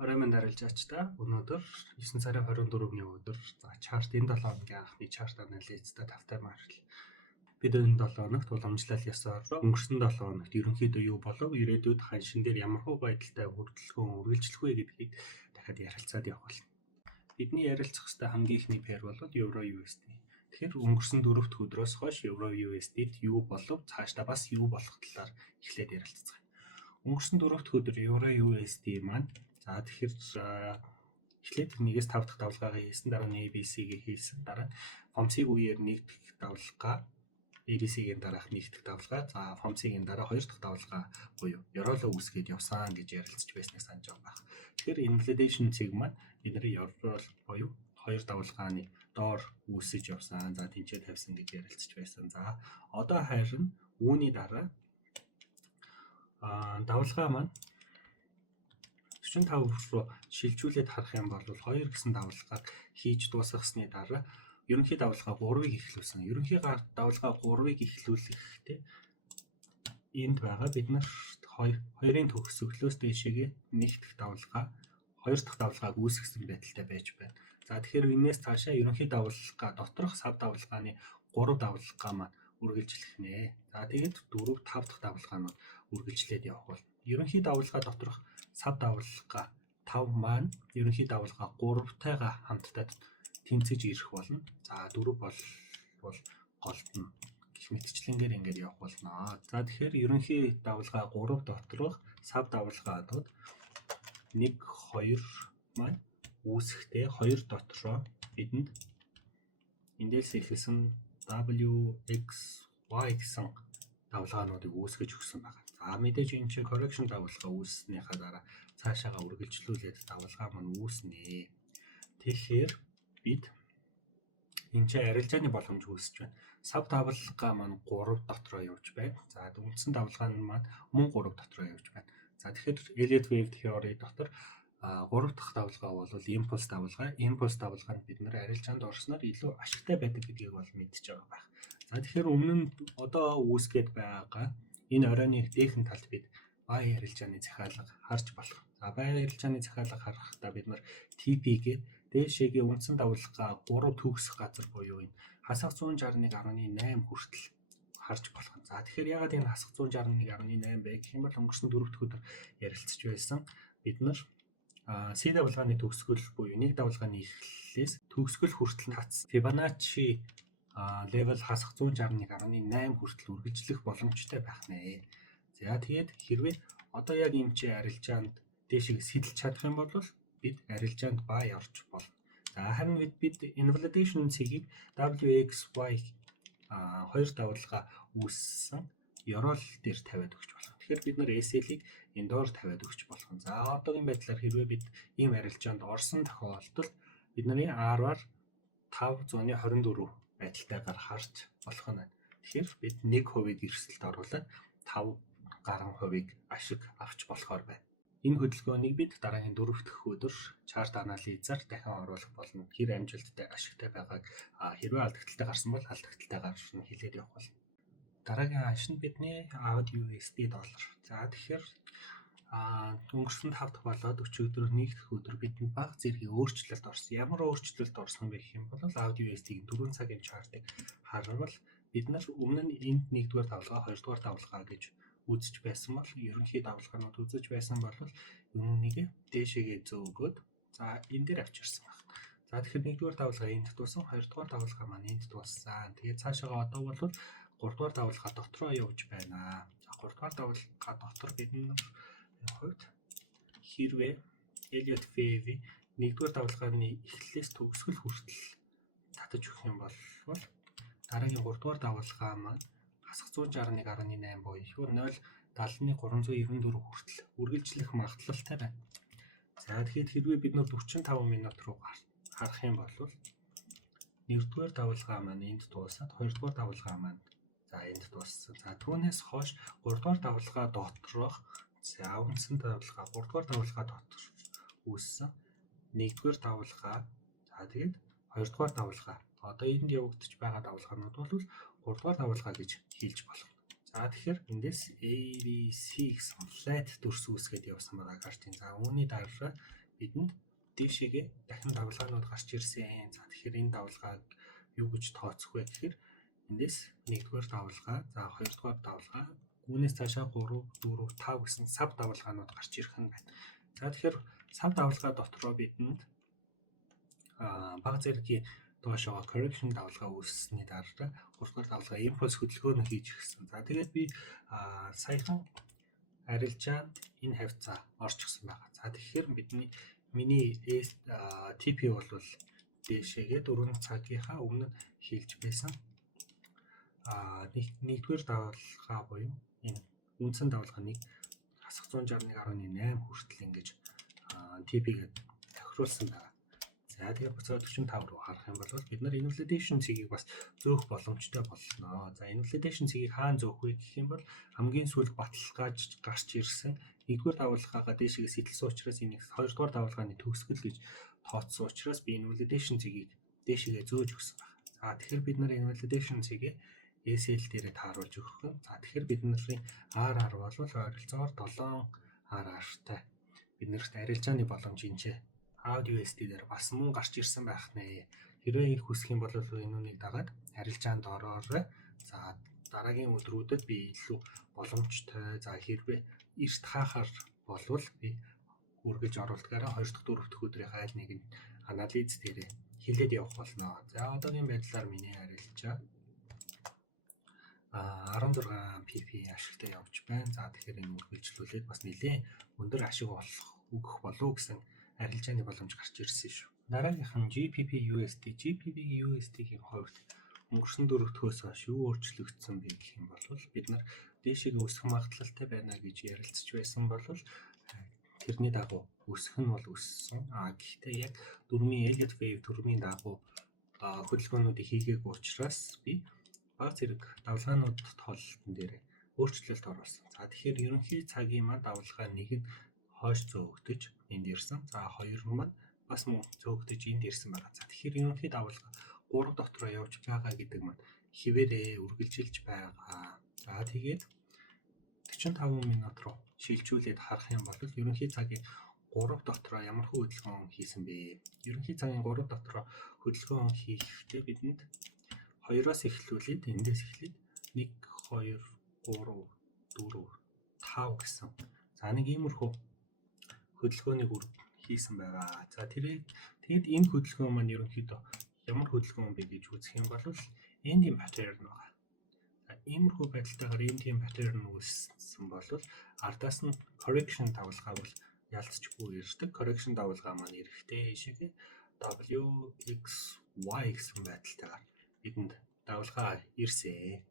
Оройн дарилжаачтай өнөөдөр 9 сарын 24-ний өдөр чарт энэ 7 хоногийн анхны чарт анализтай тавтай маршил. Бид энэ 7 хоногт уламжлал ёсоор өнгөрсөн 7 хоногт ерөнхийдөө юу болов, ирээдүйд ханшин дээр ямар хөө байдалтай хүртэлгэн үргэлжлэх вэ гэдгийг дахиад ярилцаад явах болно. Бидний ярилцах хэвээр хамгийн ихний пэр бол евро USD. Тэгэхээр өнгөрсөн 4 дахь өдрөөс хойш евро USD-д юу болов, цаашдаа бас юу болох талаар эхлээд ярилцгаая. Өнгөрсөн 4 дахь өдөр евро USD маань тэгэхээр эхлээд 1-5 дахь давлгаагаа хийсэн, дараа нь ABC-гээ хийсэн, дараа нь FOMC-ийн үеэр 1 дахь давлгаа, ABC-гийн дараах 1 дахь давлгаа, за FOMC-гийн дараа 2 дахь давлгаа буюу ёроолоо үүсгээд явсан гэж ярилцж байсныг санаж байгаа байх. Тэгэхээр inflation цэг маань бидний ёроол буюу 2 давлгааны доор үүсэж явсан, за тэнцээ тавьсан гэж ярилцж байсан. За одоо харин үүний дараа давлгаа маань 45 руу шилжүүлээд харах юм бол 2 гэсэн давлгааг хийж дуусгасны дараа ерөнхий давлгаа 3-ыг эхлүүлсэн. Ерөнхий давлгаа 3-ыг эхлүүлэхдээ энд байгаа бид нар 2-ын төгсгөлөөс дэшегээ 1 дахь давлгаа 2 дахь давлгааг үүсгэсэн байдалтай байж байна. За тэгэхээр энэс цаашаа ерөнхий давлгаа доторх сав давлгааны 3 давлгаа маань үргэлжлэх нэ. За тэгээд 4, 5 дахь давлгаанууд үргэлжлээд явах бол ерөнхий давлгаа доторх сав давлгаа 5 маань ерөнхий давлгаа 3-тайгаа хамтдаа тэнцэж ирэх болно. За 4 бол голд нь гэх мэтчлэнгээр ингэж явах болно. За тэгэхээр ерөнхий давлгаа 3 доторх сав давлгаанууд 1, 2 маань үүсэхдээ 2 дотроо бидэнд эндээс эхэлсэн W, X, Y гэсэн давлгаануудыг үүсгэж өгсөн байна. За мэдээж энэ чинь correction давлгаа үүснийхаа дараа цаашаага үргэлжлүүлээд давлгаа маань үүснэ. Тэгэхээр бид энэ чинь арилжааны боломж үүсэж байна. Сав давлгаа маань 3 дотроо явж байна. За үндсэн давлгаа нь маань мөн 3 дотроо явж байна. За тэгэхээр Elliott wave theory дотор 3 дахь давлгаа бол импульс давлгаа. Импульс давлгаанд бид нэр арилжаанд орсноор илүү ашигтай байдаг гэдгийг бол мэдчихэж байгаа байх. За тэгэхээр өмнө нь одоо үүсгээд байгаа энэ оройны дээхэн талд бид бай арилжааны захиалга харж болох. За бай арилжааны захиалга харахдаа бид нар TP-гээ дээшээгээ үндсэн давлгаа 3 төгсөх газар буюу энэ хасах 161.8 хүртэл харж болох. За тэгэхээр ягаад энэ хасах 161.8 бэ гэх юм бол өнгөрсөн 4 дахь өдөр ярилцж байсан бид нар C давлгааны төгсгөл буюу 1 давлгааны эхлэлээс төгсгөл хүртэл тац Fibonacci level хасах 161.8 хүртэл үргэлжлэх боломжтой байх нэ. За тэгээд хэрвээ одоо яг юм чи арилжаанд дээшээ сэтэлж чадах юм бол бид арилжаанд бай орж болно. За харин бид invalidation цэгийг WXY 2 давлгаа үүссэн ёроол дээр тавиад өгч болох. Тэгэхээр бид нар SL-ийг энэ доор тавиад өгч болох. За одоогийн байдлаар хэрвээ бид ийм арилжаанд орсон тохиолдолд бидний R-аар 524 байдалтайгаар харж болох нь. Тэгэхээр бид 1% эрсдэлд оруулаад 5 гаруй хувийг ашиг авч болохоор байна. Энэ хөдөлгөөнийг бид дараагийн 4 дахь өдөр чарт анализаар дахин оруулах болно. Хэр амжилттай ашигтай байгааг хэрвээ алдагдaltaй гарсан бол алдагдaltaй гарсан хэлээд явах болно. Дараагийн ханш нь бидний AUD USD доллар. За тэгэхээр өнгөрсөн 5 дахь болоод 40 өдрөөр 1 дахь өдөр бидэнд бага зэргийн өөрчлөлт орсон. Ямар өөрчлөлт орсон бэ гэх юм бол AUD USD-ийн 4 цагийн чартыг харвал бид нар өмнө нь энд 1-р давлгаа, 2-р давлгаа гэж үзэж байсан бол ерөнхий давлгаанууд үзэж байсан бол үүнийг дээшээгээ зөөгөөд за энэ дээр авчирсан байна. За тэгэхээр 1-р давлгаа энд дууссан, 2-р давлгаа маань энд дууссан. Тэгээд цаашаага одоо бол 3-р давлгаа дотроо явж байна. За 3-р давлгаа дотор бидний хувьд хэрвээ Elliott wave 1-р давлгааны эхлэлээс төгсгөл хүртэл татаж өгөх юм бол дараагийн 3-р давлгаа маань хасах 161.8 буюу 0.70-394 хүртэл үргэлжлэх магадлалтай байна. За тэгэхээр хэрвээ бид нар 45 минут руу харах юм бол 1-р давлгаа маань энд дуусаад 2-р давлгаа маань за энд дууссан. За түүнээс хойш 3-р давлгаа доторх за үндсэн давлгаа 3-р давлгаа дотор үүссэн 1-р давлгаа за тэгээд 2-р давлгаа одоо энд явагдаж байгаа давлгаанууд бол 3-р давлгаа гэж хэлж болох. За тэгэхээр эндээс ABC гэсэн flat дүрс үүсгээд явсан байгаа гартын. За үүний дараа бидэнд дээшээгээ дахин давалгаанууд гарч ирсэн. За тэгэхээр энэ давалгааг юу гэж тооцох вэ гэхээр эндээс 1-р давалгаа, за 2-р давалгаа, үүнээс цаашаа 3, 4, 5 гэсэн сав давалгаанууд гарч ирэх нь байна. За тэгэхээр сав давалгаа дотроо бидэнд бага зэргийн доошоо correction давалгаа үүссэний дараа 3-р давалгаа импульс хөдөлгөөнө хийж гисэн. За тэгээд би саяхан арилжаанд энэ хавцаа орчихсон байгаа. За тэгэхээр миний TP бол дээшээгээ 4 цагийнхаа өмнө хийлж байсан 1-р давалгаа буюу энэ үндсэн давалгааны хасах 161.8 хүртэл ингэж TP-гээд тохируулсан байна. За тэгээ буцаад 45 руу харах юм бол бид нар invalidation цэгийг бас зөөх боломжтой болно. За invalidation цэгийг хаана зөөх вэ гэх юм бол хамгийн сүүлд баталгааж гарч ирсэн 1-р давалгаагаа дээшээ сэтэлсэн учраас энийг 2-р давалгааны төгсгөл гэж тооцсон учраас би invalidation цэгийг дээшээ зөөж өгсөн байна. За тэгэхээр бид нар invalidation цэгээ SL дээрээ тааруулж өгөх юм. За тэгэхээр бидний RR бол ойролцоогоор 7 RR-тай биднэрт арилжааны боломж энэчээ Audio SD дээр бас мөн гарч ирсэн байх нэ. Хэрвээ их хүсэх юм бол энүүнийг дагаад арилжаанд ороорой. За дараагийн өдрүүдэд би илүү боломжтой. За хэрвээ эрт хаахаар болвол би үргэлж оруулдгаараа 2 дахь 4 дахь өдрийн айл нэгэнд анализ дээрээ хилээд явах болно. За одоогийн байдлаар миний арилжаа 16 pp ашигтай явж байна. За тэгэхээр энэ үргэлжлүүлээд бас нэлээд өндөр ашиг өгөх болов гэсэн арилжааны боломж гарч ирсэн шүү. Дараагийнх нь GPP USD. GPP USD-ийн хувьд өнгөрсөн 4 дөхөөс хойш юу өөрчлөгдсөн бэ гэх юм бол бид нар дээшээгээ өсөх магадлалтай байна гэж ярилцж байсан бол тэрний дагуу өсөх нь бол өссөн. Гэхдээ яг дөрмийн Elliott wave төрмийн дагуу хөдөлгөөнүүдийг хийгээгүй учраас би бага зэрэг давалгаанууд тоололтын дээр өөрчлөлт оруулсан. За тэгэхээр ерөнхий цагийн маань давалгаа нэг нь хойш зөөгдөж энд ирсэн. За хоёр нь маань бас мөн зөөгдөж энд ирсэн байна. За тэгэхээр ерөнхий давалгаа 3 дотроо явж байгаа гэдэг маань хിവэрээ үргэлжилж байгаа. За тэгээд 45 минут руу шилжүүлээд харах юм бол ерөнхий цагийн 3 дотроо ямар хөдөлгөөн хийсэн бэ? Ерөнхий цагийн 3 дотроо хөдөлгөөн хийхдээ бидэнд 2-оос эхлүүлээд эндээс эхлээд 1 2 3 4 5 гэсэн. За нэг иймэрхүү хөдөлгөөнийг хийсэн байгаа. За тэгээд энэ хөдөлгөөн маань ерөнхийдөө ямар хөдөлгөөн бэ гэж үзэх юм бол ending pattern байгаа. За иймэрхүү байдалтайгаар ending pattern үүссэн бол ардаас нь correction давалгаа бол ялцчгүй ирдэг. Correction давалгаа маань эрэхтэй шигээ W X Y гэсэн байдалтайгаар бидэнд давалгаа ирсэн.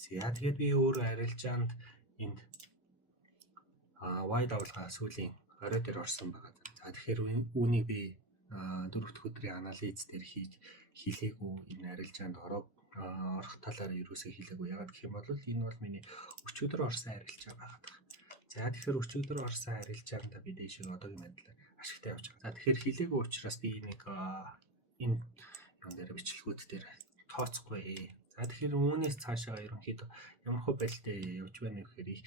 За тэгээд би өөрөө арилжаанд энд Y давалгаа сүүлийн орой дээр орсон байгаа. За тэгэхээр үүнийг би 4 дахь өдрийн анализ дээр хийлээгүй энэ арилжаанд орох талаар юусоо хийлээгүй. Ягаад гэх юм бол энэ бол миний өчигдөр орсон арилжаа байгаа. За тэгэхээр өчигдөр орсон арилжаанда би дэшиг одоогийн байдлаар ашигтай явж байгаа. За тэгэхээр хийлээгүй учраас би энийг энэ юм дээр бичлэгүүд дээр тооцохгүй. За тэгэхээр үүнээс цаашаа ерөнхийдөө ямар хөө байлтай явж байна вэ гэхээр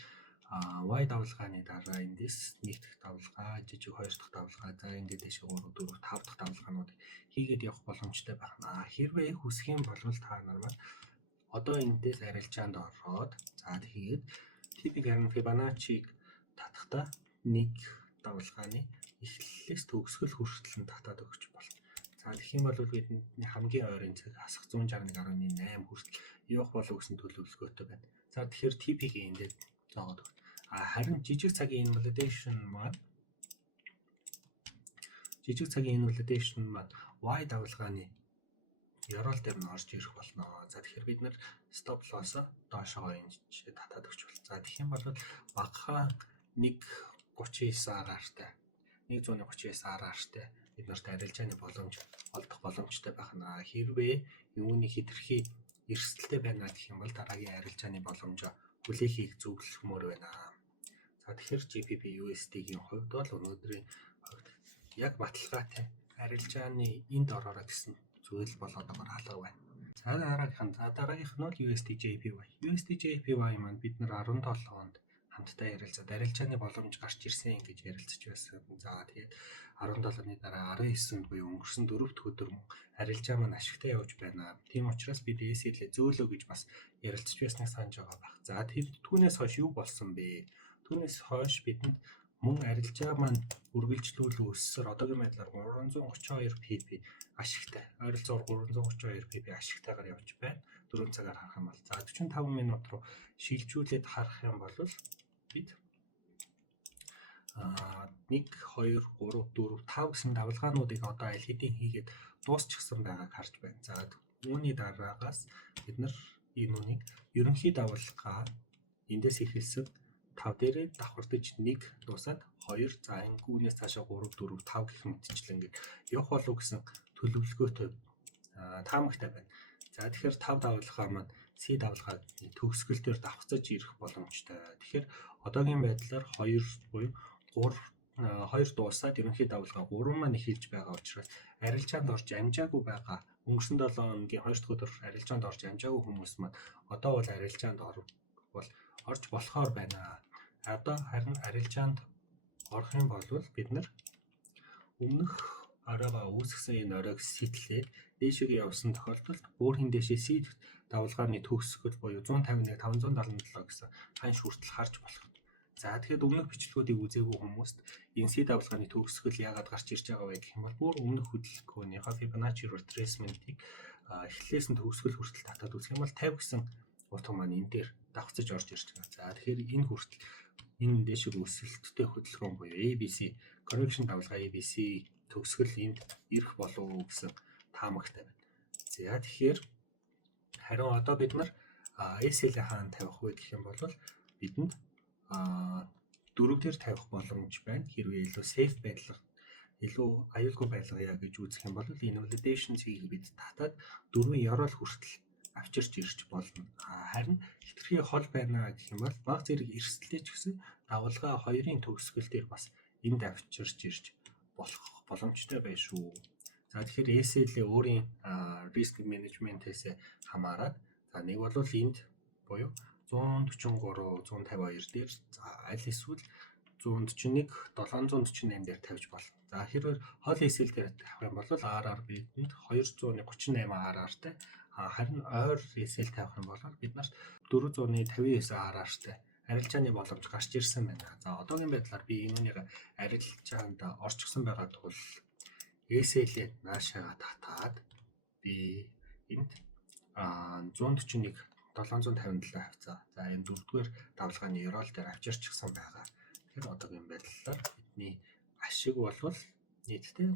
Y давалгааны дараа эндээс 1 дахь давалгаа, жижиг 2 дахь давалгаа, за ингээд дэше 3, 4, 5 дахь давалгаанууд хийгээд явах боломжтой байна. Хэрвээ хүсэх юм бол та нар маань одоо эндээс арилжаанд ороод за тэгээд typical Fibonacci-г татахдаа 1 давалгааны эхлэлээс төгсгөл хүртэл нь татаад өгч болно. За тэгэх юм бол бидний хамгийн ойрын цаг хасах 161.8 хүртэл явах болов гэсэн төлөвлөгөөтэй байна. За тэгэхээр TP-г эндээ зоогоод өгнө. Харин жижиг цагийн invalidation маань Y давалгааны ёроол дээр нь орж ирэх болно. За тэгэхээр бид нэр stop loss-а доошоо энэ татаад өгч болно. За тэгэх юм бол багахан 139 RR-тай 139 RR-тай бид нарт арилжааны боломж олдох боломжтой байна. Хэрвээ юуны хэтэрхий эрсдэлтэй байна гэх юм бол дараагийн арилжааны боломжоо хүлээхийг зөвлөмөр байна. За тэгэхээр GPP USD-гийн хувьд бол өнөөдрийн хувьд яг баталгаатай арилжааны энд ороорой гэсэн зүйл болоод байгаа халуун байна. За дараагийнх нь бол USD JPY. USD JPY маань бид нар 17 онд хамтдаа ярилцаад арилжааны боломж гарч ирсэн гэж ярилцаж байсан. За тэгээд 17-ны дараа 19-нд буюу өнгөрсөн 4 дахь өдөр арилжаа маань ашигтай явж байна. Тийм учраас бид ESL-ээ зөөлөө гэж бас ярилцаж байсныг санаж байгаа байх. За тэгээд түүнээс хойш юу болсон бэ? Түүнээс хойш бидэнд мөн арилжаа маань үргэлжлүүлэн өссөөр одоогийн байдлаар 332 pp ашигтай. Ойролцоогоор 332 pp ашигтайгаар явж байна. 4 цагаар харах юм бол. За 45 минут руу шилжүүлээд харах юм бол бид 1 2 3 4 5 гэсэн давалгаануудыг одоо аль хэдийн хийгээд дуусчихсан байгааг харж байна. За үүний дараагаас бид нар энэ үнийг ерөнхий давалгаа эндээс эхэлсэн 5 дээрээ давхардаж 1 дуусаад 2 за ингэүүнээс цаашаа 3 4 5 гэх мэтчлэн ингээд явах болов гэсэн төлөвлөгөөтэй таамагтай байна. За тэгэхээр 5 давалгаа маань C давалгааг төгсгөл дээр давхцаж ирэх боломжтой. Тэгэхээр одоогийн байдлаар 2 буюу 2 дуусаад ерөнхий давалгаа 3 маань эхэлж байгаа учраас арилжаанд орж амжаагүй байгаа. Өнгөрсөн 7 хоногийн 2 дахь өдөр арилжаанд орж амжаагүй хүмүүс маань одоо бол арилжаанд орж болохоор байна. Одоо харин арилжаанд орох юм бол бид нар өмнөх оройгоо үүсгэсэн энэ оройг сэтлээд дээшээ явсан тохиолдолд өөр хин дээшээ C давалгааны төгсгөл буюу 151 577 гэсэн ханш хүртэл харж болох. За тэгэхээр өмнөх бичлэгүүдийг үзээгүй хүмүүст энэ C давалгааны төгсгөл яагаад гарч ирж байгаа вэ гэх юм бол бүр өмнөх хөдөлгөөнийхөө Fibonacci retracement-ийг эхлээс нь төгсгөл хүртэл татаад үзэх юм бол 50 гэсэн утга маань энэ дээр давхцаж орж ирж байгаа. За тэгэхээр энэ хүртэл энэ дэшиг өсөлттэй хөдөлгөөн буюу ABC correction давалгаа ABC төгсгөл энд ирэх болов уу гэсэн таамагтай байна. За тэгэхээр харин одоо бид нар SL-ийг хаана тавих вэ гэх юм бол бидэнд 4 дээр тавих боломж байна. Хэрвээ илүү safe байдлаар илүү аюулгүй байлгая гэж үзэх юм бол энэ validation цэгийг бид татаад 4-ийн ёроол хүртэл авчирч ирж болно. Харин хэтэрхий хол байна гэх юм бол баг зэрэг эрсдэлтэй ч гэсэн давалгаа 2-ын төгсгөл дээр бас энд авчирч ирж болох боломжтой байх шүү. За тэгэхээр SL өөрийн risk management-ээс хамаарат за нэг бол энд буюу 143 152 дээр за аль эсвэл 141 748 дээр тавьж болно. За хэрвээ хол SL дээр тавих юм бол RR бидэнд 238 RR-тай харин ойр SL тавих юм бол бид нарт 459 RR-тай арилжааны боломж гарч ирсэн байна. За одоогийн байдлаар би энэнийг арилжаанд орчихсон байгаа тул SL-ийг наашаага татаад би энд 141 757 хавцаа. За энэ дөрөвдүгээр давалгааны ёроол дээр авчирчихсан байгаа. Тэгэхээр одоогийн байдлаар бидний ашиг бол нийтдээ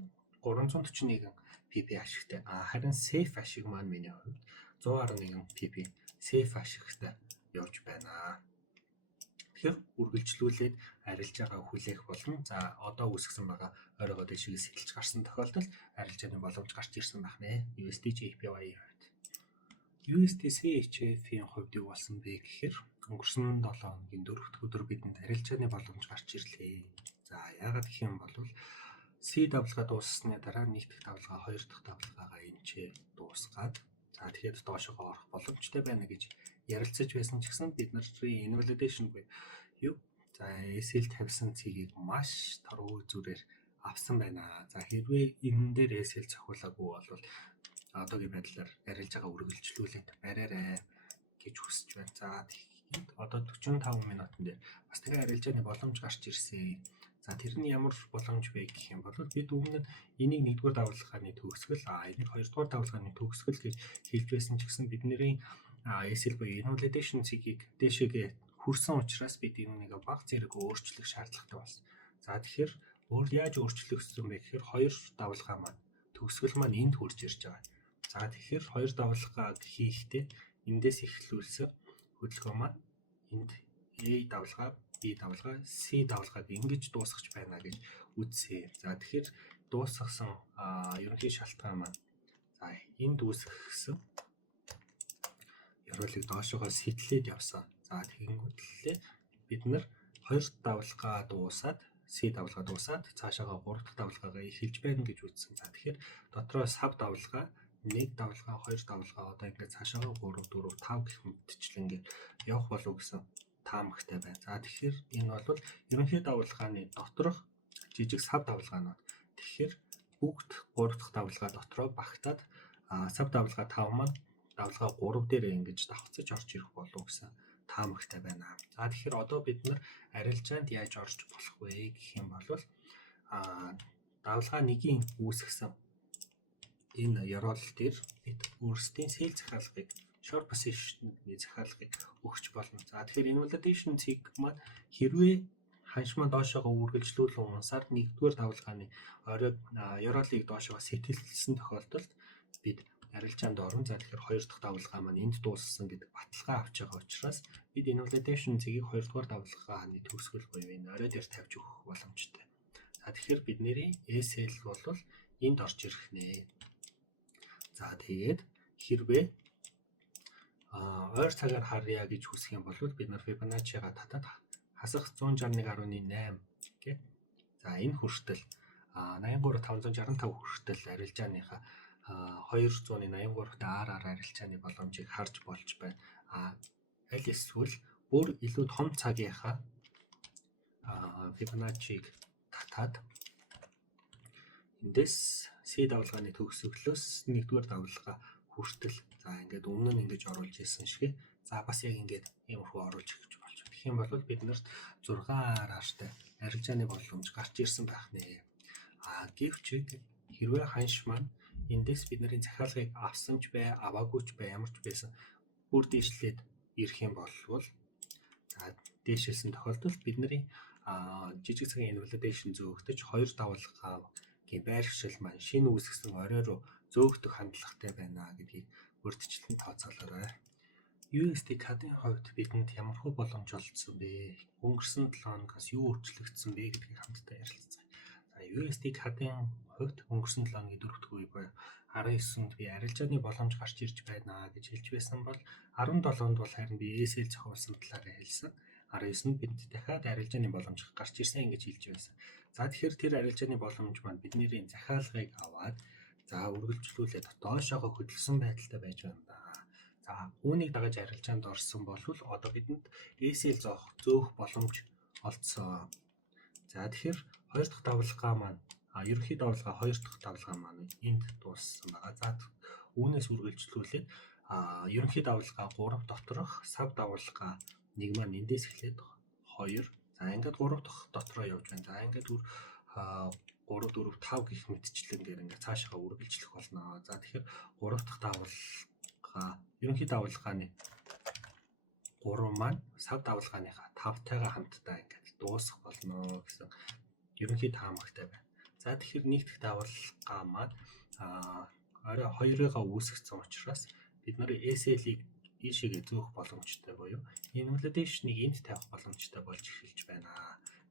341 pp ашигтай. Харин safe ашиг маань миний хувьд 111 pp safe ашигтай явж байна. Тэгэхээр үргэлжлүүлээд арилжаагаа хүлээх болно. За одоо үүсгэсэн байгаа оройгоо дэшигээс сэтэлж гарсан тохиолдолд арилжааны боломж гарч ирсэн байна. USD JPY-ийн хувьд. USD CHF-ийн хувьд юу болсон бэ гэхээр өнгөрсөн 7 хоногийн 4 дахь өдөр бидэнд арилжааны боломж гарч ирлээ. За яагаад гэх юм бол C давалгаа дууссаны дараа нэг дахь давалгаа, хоёр дахь давалгаагаа энчээ дуусгаад за тэгээд доошогоо орох боломжтой байна гэж ярилцаж байсан ч гэсэн бид нарын invalidation буюу юу за SL тавьсан цэгийг маш торгуу зүрээр авсан байна. За хэрвээ энэ дээр SL цохиулаагүй бол одоогийн байдлаар арилжаагаа үргэлжлүүлээд бариарай гэж хүсэж байна. За тэгэхэд одоо 45 минутын дээр бас тэгээ арилжааны боломж гарч ирсэн. За тэрний ямар боломж вэ гэх юм бол бид өмнө энийг нэгдүгээр давалгааны төгсгөл энийг хоёрдугаар давалгааны төгсгөл гэж хэлж байсан ч гэсэн бидний SL буюу invalidation цэгийг дэшегээ хүрсэн учраас бид энийг баг зэрэг өөрчлөх шаардлагатай болсон. За тэгэхээр өөр яаж өөрчлөгдсөн бэ гэхээр хоёр давалгаа маань төгсгөл маань энд хүрч ирж байгаа. За тэгэхээр хоёр давалгааг хийхдээ эндээс эхлүүлсэн хөдөлгөөн маань энд A давалгаа, B давалгаа, C давалгааг ингэж дуусгаж байна гэж үзье. За тэгэхээр дуусгасан ерөнхий шалтгаан маань за энд үүсгэсэн ёроолыг доошогоо сэтлээд явсан. За тэгэнгүүтлээ бид нар хоёр давалгаа дуусаад C давалгаа дуусаад цаашаага 3 дахь давалгаагаа эхэлж байна гэж үзсэн. За тэгэхээр дотроо сав давалгаа, 1 давалгаа, 2 давалгаа одоо ингээд цаашаага 3 4 5 гэх мэтчлэн ингээд явах болов гэсэн таамагтай байна. За тэгэхээр энэ бол ерөнхий давалгааны доторх жижиг сав давалгаанууд. Тэгэхээр бүгд 3 дахь давалгаа дотроо багтаад сав давалгаа 5 маань давалгаа 3 дээр ингэж давхцаж орж ирэх болов гэсэн таамагтай байна. За тэгэхээр одоо бид нар арилжаанд яаж орж болох вэ гэх юм бол давалгаа 1-ийн үүсгэсэн энэ ёроолол дээр бид өөрсдийн cell захиалгыг short position-ийн захиалгыг өгч болно. За тэгэхээр invalidation цэг маань хэрвээ ханшмаа доошоогоо үргэлжлүүлэн унсаар 1-р давалгааны ёроолыг доошоогоо сэтэлсэн тохиолдолд бид арилжаанд орно. За тэгэхээр 2 дахь давалгаа маань энд дууссан гэдэг баталгаа авч байгаа учраас бид invalidation цэгийг 2 дугаар давалгааны төгсгөл буюу энэ орой дээр тавьж өгөх боломжтой. За тэгэхээр бидний SL бол энд орж ирэх нэ. За тэгээд хэрвээ ойр цагаар харъя гэж хүсэх юм бол бид нар Fibonacci-га татаад хасах 161.8 гэх. За энэ хүртэл 83565 хүртэл арилжааныхаа 283-т R арилжааны боломжийг харж болж байна. Аль эсвэл бүр илүү том цагийнхаа Fibonacci-г татаад эндээс C давалгааны төгсгөлөөс 1-р давалгаа хүртэл за ингээд өмнө нь ингэж оруулж ирсэн шиг за бас яг ингээд иймэрхүү оруулж өгч болж байна. Тэгэх юм бол бид нарт 6 R-тай арилжааны боломж гарч ирсэн байх нэ. Гэвч хэрвээ ханш маань эндээс бидний захиалгыг авсан ч бай, аваагүй ч бай, ямар ч байсан бүр дээшлээд ирэх юм бол за дээшилсэн тохиолдолд бидний жижиг цагийн invalidation зөөгдөж 2 давалгаагийн байршил маань шинэ үүсгэсэн орой руу зөөгдөх хандлагатай байна гэдгийг урьдчилан тооцоолоорой. USD CAD-ийн хувьд бидэнд ямархуу боломж олдсон бэ? Өнгөрсөн 7 хоногоос юу өөрчлөгдсөн бэ гэдгийг хамтдаа ярилцгаая. За USD CAD-ийн хувьд өнгөрсөн 7 хоногийн 4 дахь үе буюу 19-нд би арилжааны боломж гарч ирж байна гэж хэлж байсан бол 17-нд бол харин би ESL зохиулсан талаараа хэлсэн. 19-нд бид дахиад арилжааны боломж гарч ирсэн гэж хэлж байсан. За тэгэхээр тэр арилжааны боломж маань бидний захиалгыг аваад за үргэлжлүүлээд доошоогоо хөдөлсөн байдалтай байж байна да. За үүнийг дагаж арилжаанд орсон бол одоо бидэнд ESL зөөх боломж олдсон. За тэгэхээр 2 дахь давалгаа маань ерөнхий давалгаа 2 дахь давалгаа маань энд дууссан байгаа. За үүнээс үргэлжлүүлээд ерөнхий давалгаа 3 доторх сав давалгаа нэг маань эндээс эхлээд 2 за ингээд 3 дахь дотроо явж байна. За ингээд 3 4 5 гэх мэтчлэнгээр ингээд цаашаа үргэлжлэх болно. За тэгэхээр 3 дахь давалгаа ерөнхий давалгааны 3 маань сав давалгааныхаа 5-тайгаа хамтдаа ингээд дуусах болно гэсэн ерөнхий таамагтай байна. За тэгэхээр нэг дахь давалгаа маань орой 2-ыгаа үүсгэсэн учраас бид нэр SL-ийг ийшээгээ зөөх боломжтой буюу invalidation-ыг энд тавих боломжтой болж эхэлж байна.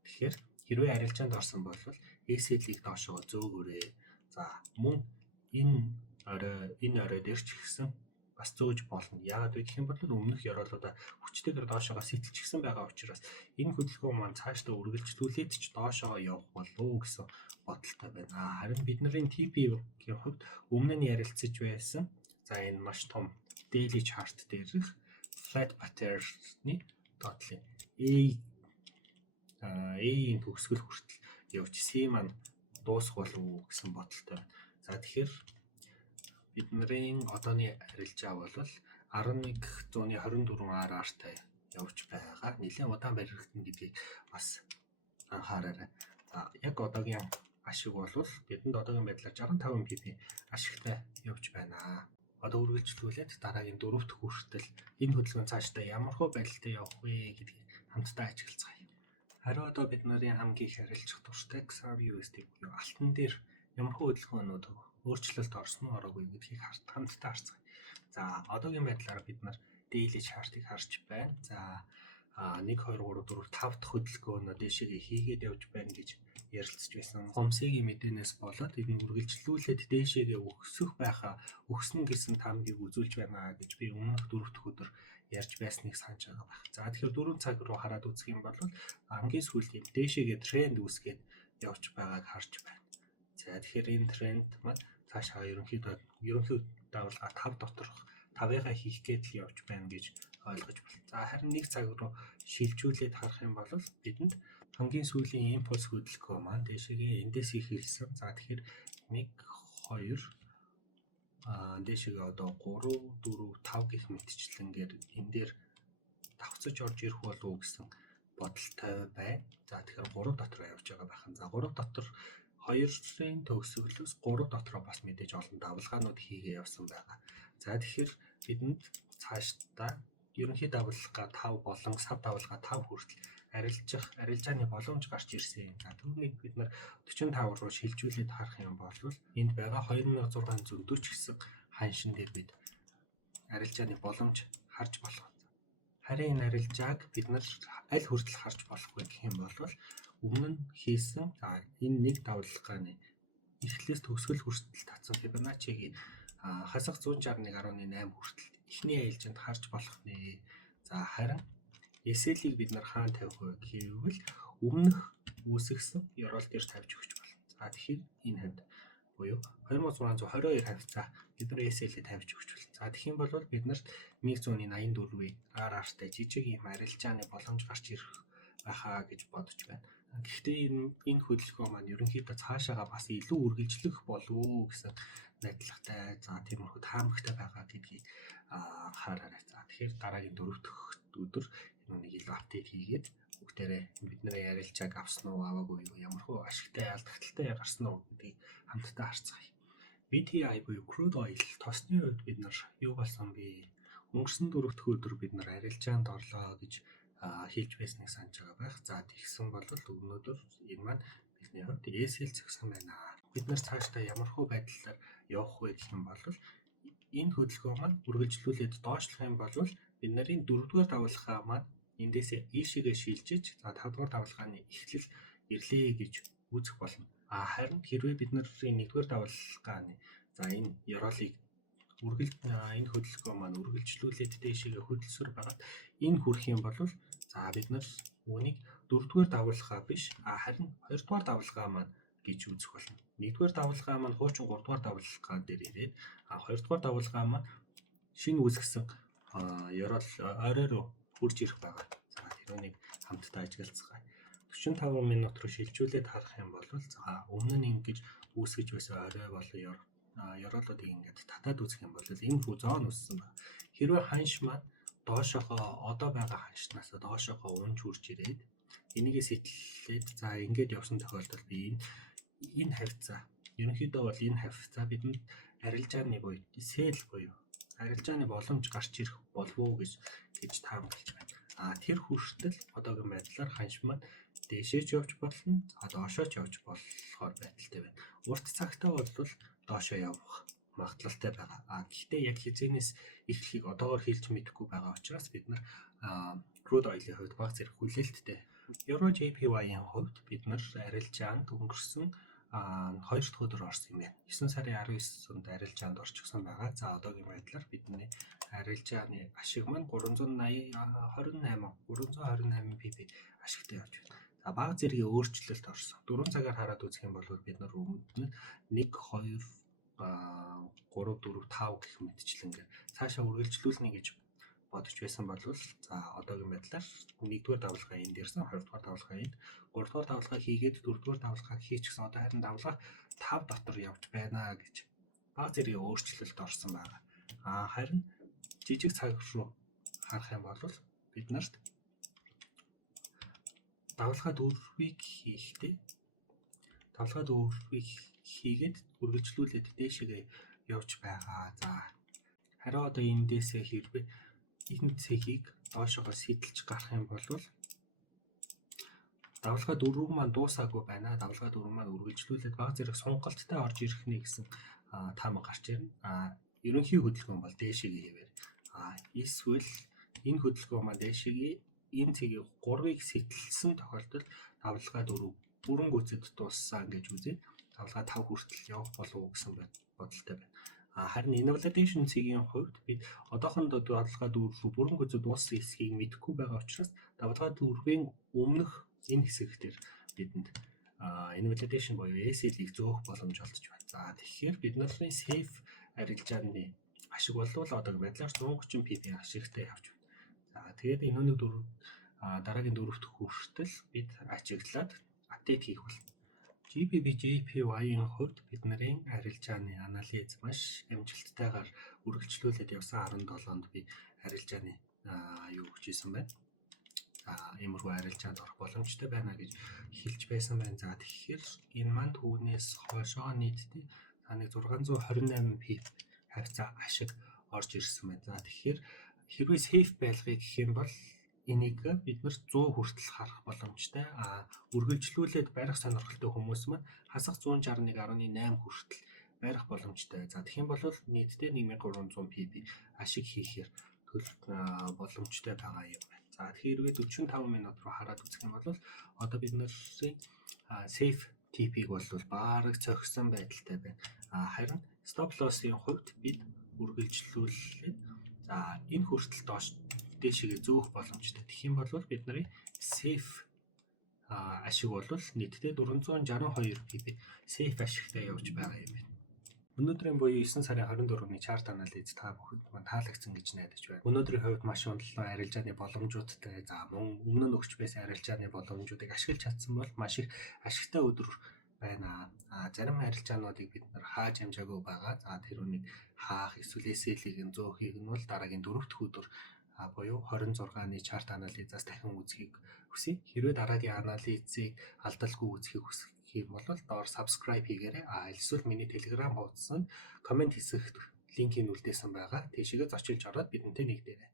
Тэгэхээр хэрвээ арилжаанд орсон бол SL-ийг доошоо зөөгөөрэй. За мөн энэ орой дээр ч ихсэн бас зөөж болно. Яагаад вэ гэх юм бол өмнөх ёроолуудаа хүчтэйгээр доошоо сэтэлчихсэн байгаа учраас энэ хөдөлгөөн маань цаашдаа үргэлжлүүлээд ч доошоо явах болов гэсэн бодолтой байна. Харин бидний TP-ийн хувьд өмнө нь ярилцаж байсан. За энэ маш том daily chart дээрх flat pattern-ны доотлын A-ийн төгсгөл хүртэл явж C маань дуусах болов гэсэн бодолтой байна. За тэгэхээр бидний одооны арилжаа бол 1124 RR-тай явж байгаа. Нэлээд удаан баригдана гэдгийг бас анхаараарай. За яг одоогийн ашиг бол бидэнд одоогийн байдлаар 65 pp ашигтай явж байна. Одоо үргэлжлүүлээд дараагийн 4 дахь хүртэл энэ хөдөлгөөн цаашдаа ямар хөө байдалтай явах вэ гэдгийг хамтдаа ажиглацгаая. Харин одоо бид нарын хамгийн их арилжах дуртай XRUSD буюу алтан дээр ямар хөө хөдөлгөөнүүд өөрчлөлт орсон уу ороогүй гэдгийг хамтдаа харцгаая. За одоогийн байдлаар бид нар daily chart-ыг харж байна. За 1 2 3 4 5 дахь хөдөлгөөнөө дээшээ хийгээд явж байна гэж ярилцж байсан. Хомсгийн мэдээнээс болоод энэ үргэлжлүүлээд дээшээгээ өгсөн гэсэн таамгийг үзүүлж байна гэж би өмнөх 4 дахь өдөр ярьж байсныг санаж байгаа байх. За тэгэхээр 4 цаг руу хараад үзэх юм бол хамгийн сүүлд юм дээшээгээ тренд үүсгээд явж байгааг харж байна. За тэгэхээр энэ тренд маань цаашаа ерөнхий давалгаа 5 доторх 5-ыг хийх гээд л явж байна гэж ойлгож байна. За харин нэг цаг руу шилжүүлээд харах юм бол бидэнд хамгийн сүүлийн импульс хөдөлгөөн маань дэшегээ эндээс ихэлсэн. За тэгэхээр 1 2 дэшегээ одоо 3 4 5 гэх мэтчлэнгээр энэ дээр давхцаж орж ирэх болов уу гэсэн бодолтой байна. За тэгэхээр 3 дотор явж байгаа байхan. За 3 дотор 2-ын төгсгөлөөс 3 дотроо бас мэдээж олон давалгаанууд хийгээ явсан байгаа. За тэгэхээр бидэнд цаашдаа ерөнхий давалгаа 5 болон сав давалгаа 5 хүртэл арилжааны боломж гарч ирсэн. За түүнийг бид нар 45 руу шилжүүлээд харах юм бол энд байгаа 2640 гэсэн ханшин дээр бид арилжааны боломж харж болох. Харин энэ арилжааг бид нар аль хүртэл харж болох вэ гэх юм бол өмнө нь хийсэн энэ нэг давалгааны эхлээс төгсгөл хүртэл татсан Fibonacci-гийн хасах 161.8 хүртэл эхний ээлжинд харж болох нэ. За харин SL-ийг бид нар хаана тавих вэ гэвэл өмнөх үүсгэсэн ёроол дээр тавьж өгч болно. За тэгэхээр энэ хавьд буюу 2622 хавцаа бид нар SL-ийг тавьж өгч болно. За тэгэх юм бол бид нарт 184-ийн RR-тай жижиг юм арилжааны боломж гарч ирэх байхаа гэж бодож байна. Гэхдээ энэ хөдөлгөөн маань ерөнхийдөө цаашаага бас илүү үргэлжлэх болов уу гэсэн найдвартай, за тиймэрхүү таамагтай байгаа гэдгийг анхаараарай. За тэгэхээр дараагийн 4 дахь өдөр нэг илүү апдейт хийгээд бүгдээрээ бидний ярилцааг авсан уу, аваагүй юу, ямар хөө ашигтай алдагдaltaй гарсан уу гэдгийг хамтдаа харцгаая. BTI буюу crude oil тосны үед бид нар юу болсон бэ? Өнгөрсөн 4 дахь өдөр бид нар арилжаанд орлоо гэж хийж байсныг санаж байгаа байх. За тэгсэн бол өнөөдөр энэ маань бидний хувьд SL згсэн байна. Бид нар цаашдаа ямар хөө байдлаар явах вэ гэх юм бол энэ хөдөлгөөн маань үргэлжлүүлээд доошлох юм бол бид нарын 4-р давалгаа маань эндээс ийшээгээ шилжиж за 5-р давалгааны эхлэл ирлээ гэж үзэх болно. Харин хэрвээ бид нарын 1-р давалгааны за энэ ёроолыг энэ хөдөлгөөн маань үргэлжлүүлээд дэшегээ хөдөлсөр байгаад энэ хүрэх юм бол за бид нар үүнийг 4-р давалгаа биш харин 2-р давалгаа маань гэж үзэх болно. 1-р давалгаа маань хуучин 3-р давалгаа дээр ирээд 2-р давалгаа маань шинэ үүсгэсэн ёроол орой руу хурж ирэх байгаа. За тэрүүнийг хамтдаа ажиглацгаая. 45 минут руу шилжүүлээд харах юм бол за өмнө нь ингэж үүсгэж байсан орой болон ёроолуудыг ингээд татаад үзэх юм бол энэ хүү зоон үссэн байна. Хэрвээ ханш маань доошоогоо одоо байгаа ханшнаас доошоогоо унж хурж ирээд энийгээ сэтэлээд за ингээд явсан тохиолдолд би энэ хавцаа ерөнхийдөө бол энэ хавцаа бидэнд арилжааны буюу сэл буюу арилжааны боломж гарч ирэх болов уу гэж таамаглаж байна. Тэр хүртэл одоогийн байдлаар ханш маань дээшээж явж болно, доошооч явж болохоор байдалтай байна. Урт цагтаа бол доошоо явах магадлалтай байгаа. Гэхдээ яг хизээнээс эхлэхийг одоогоор хэлж мэдэхгүй байгаа учраас бид нар crude oil-ийн хувьд баг зэрэг хүлээлттэй. Euro JPY-ийн хувьд бид нар арилжаанд өнгөрсөн 2 дахь өдөр орсон юм байна. 9 сарын 19-нд арилжаанд орчихсон байгаа. За одоогийн байдлаар бидний арилжааны ашиг маань 328 pp ашигтай явж байна. За баг зэргийн өөрчлөлт орсон. 4 цагаар хараад үзэх юм бол бид нар өмнө нь 1 2 3 4 5 гэх мэтчлэнгээр цаашаа үргэлжлүүлнэ гэж бодож байсан бол за одоогийн байдлаар 1-р давалгаа энд ирсэн, 2-р давалгаа энд, 3-р давалгаа хийгээд 4-р давалгаа хийчихсэн. Одоо харин давалгаа 5 дотор явж байна гэж баг зэргийн өөрчлөлт орсон байна. Харин жижиг цаг руу харах юм бол бид нарт давалгаа 4-ийг хийгээд үргэлжлүүлээд дээшээгээ явж байгаа. За харин одоо эндээсээ хэрвээ энэ цэгийг доошоогоо сэтэлж гарах юм бол давалгаа 4 маань дуусаагүй байна. Давалгаа 4 маань үргэлжлүүлээд баг зэрэг сунгалттай орж ирэх нэ гэсэн таамаг гарч ирнэ. Ерөнхий хөдөлгөөн бол дээшээгээ хэвээр. Эсвэл энэ хөдөлгөөн маань дээшээгээ энэ цэгийг 3-ыг сэтэлсэн тохиолдолд давалгаа 4 бүрэн гүйцэд дууссан гэж үзээд давалгаа 5 хүртэл явах болов уу гэсэн бодолтой байна. Харин invalidation цэгийн хувьд бид одоохондоо давалгаа 4 рүү бүрэн гүйцэд дууссан хэсгийг мэдэхгүй байгаа учраас давалгаа 4-ийн өмнөх энэ хэсэг дээр бидэнд invalidation буюу SL-ийг зөөх боломж олдож байна. За тэгэхээр бид нарын safe арилжааны ашиг болвол одоогийн байдлаар 130 pp ашигтай явж байна. За тэгээд энүүний дараагийн дөрөвт хүртэл бид ажиглаад апдейт хийх болно. GPP-JPY-ийн хувьд бидний арилжааны анализ маш амжилттайгаар үргэлжлүүлээд явсан 17-нд би арилжааны юу хийсэн байна. Иймэрхүү арилжаанд орох боломжтой байна гэж хэлж байсан байна. За тэгэхээр энэ маань түүнээс хойшоо нийтдээ нэг 628 pip хавцаа ашиг орж ирсэн байна. За тэгэхээр хэрвээ safe байлгыг гэх юм бол энийг бид нэр 100 хүртэл харах боломжтой. Үргэлжлүүлээд барих сонирхолтой хүмүүс маань хасах 161.8 хүртэл барих боломжтой. За тэгэх юм бол нийтдээ 1300 pip ашиг хийхээр боломжтой байгаа юм байна. За тэгэхээр 45 минут руу хараад үзэх юм бол одоо бид нэр safe TP-г бол баараг цогсон байдалтай байна. Харин stop loss-ийн хувьд бид үргэлжлүүлээд за энэ хүртэл дээшгээ зөөх боломжтой. Тэгэх юм бол бидний safe ашиг бол нийтдээ 462 pip safe ашигтай явж байгаа юм байна. Өнөөдрийн буюу 9 сарын 24-ний чарт анализ та бүхэнд маань таалагдсан гэж найдаж байна. Өнөөдрийн хувьд маш ундлан арилжааны боломжуудтай, за мөн өмнө нь өгч байсан арилжааны боломжуудыг ашиглаж чадсан бол маш их ашигтай өдөр байна. Зарим арилжаануудыг бид нар хааж амжаагүй байгаа. За тэр үнийг хаах эсвэл SL-ийг зөөхийг нь бол дараагийн 4 дахь өдөр буюу 26-ны чарт анализаас дахин үзхийг хүсье. Хэрвээ дараагийн анализыг алдалгүй үзхийг хүсэх юм бол доор subscribe хийгээрэй. Эсвэл миний Telegram хуудсанд комент хэсэгт линкийг үлдээсэн байгаа. Тийшээгээ зочилж ороод бидэнтэй нэгдээрэй.